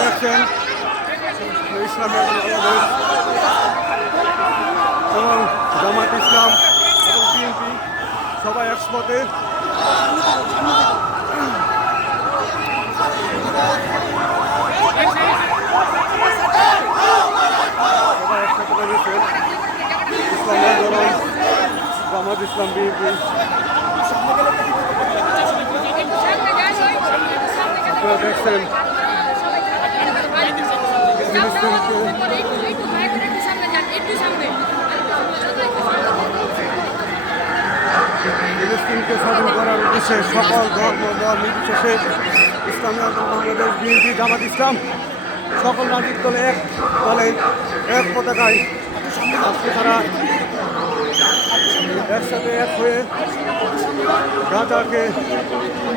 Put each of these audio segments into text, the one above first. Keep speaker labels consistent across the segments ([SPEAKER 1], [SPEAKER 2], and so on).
[SPEAKER 1] দেখছেন এবং জামাত ইসলাম সবাই একসাথে সবাই একসাথে রয়েছেন ইসলামের জামাত ইসলাম বিএনপি আপনারা দেখছেন ফিলিস্তিনকে স্বাধীন করার উদ্দেশ্যে সকল ধর্ম মত নির্বিশেষে ইসলামী আন্দোলন, বাংলাদেশ, বিএনপি, জামাত ইসলাম সকল রাজনৈতিক দলে এক দলে এক পতাকায় আজকে তারা একসাথে এক হয়ে গাজাকে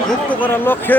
[SPEAKER 1] মুক্ত করার লক্ষ্যে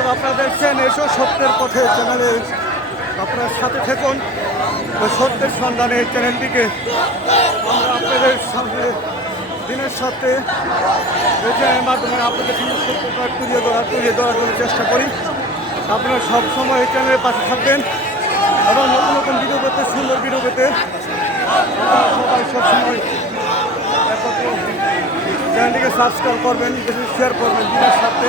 [SPEAKER 1] দর্শক, আপনারা দেখছেন, এসো সত্যের পথে চ্যানেলে আপনার সাথে থাকুন। সত্যের সন্ধানে এই চ্যানেলটিকে আমরা আপনাদের সামনে, দিনের সাথে এই চ্যানেলের মাধ্যমে আপনাদের সমস্ত প্রকার তুলিয়ে ধরার তুলিয়ে ধরার জন্য চেষ্টা করি। আপনারা সবসময় এই চ্যানেলের পাশে থাকবেন এবং নতুন নতুন ভিডিও পেতে, সুন্দর ভিডিও পেতে সবাই সবসময় চ্যানেলটিকে সাবস্ক্রাইব করবেন, বেশি শেয়ার করবেন, দিনের সাথে।